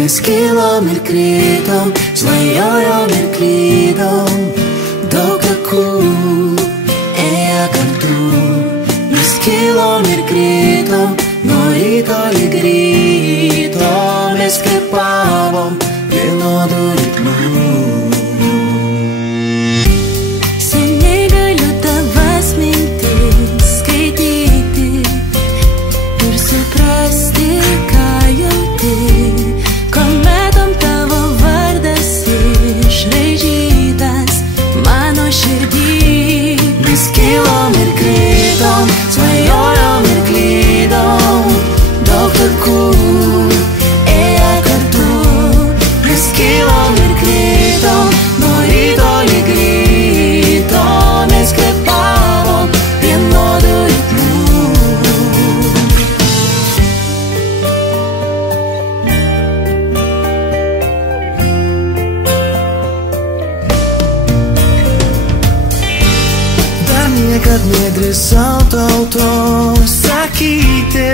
Mes kilom ir krytom, svajojom ir klydom, daug takų ėjo kartu. Mes kilom ir krytom, nuo ryto lig ryto, mes kvėpavom vienodų ritmų. Seniai galiu tavas mintis skaityti ir suprasti, ką jauti, kuometom tavo vardas išraižytas mano širdį. Mes kilom ir krytom, svajojom ir klydom, daug takų ėjo kartu. Mes kilom ir krytom, nuo ryto lig ryto, mes kvėpavom vienodų ritmų. Dar niekad nedrįsau tau to sakyti,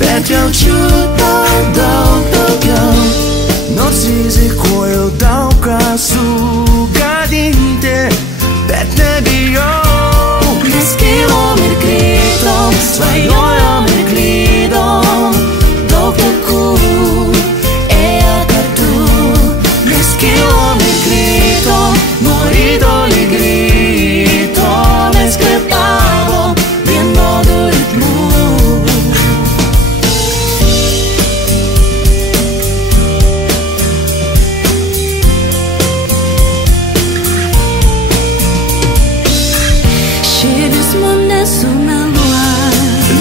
bet jaučiu tau daug daugiau. Nors rizikuoju daug ką sugadinti, bet nebijau. Mes kilom ir krytom, svajojom ir klydom, daug takų ėjo kartu. Mes kilom ir krytom, nuo ryto lig ryto, mes kvėpavom vienodų ritmų. Širdis mum nesumeluos.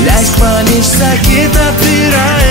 Leisk man išsakyti atvirai,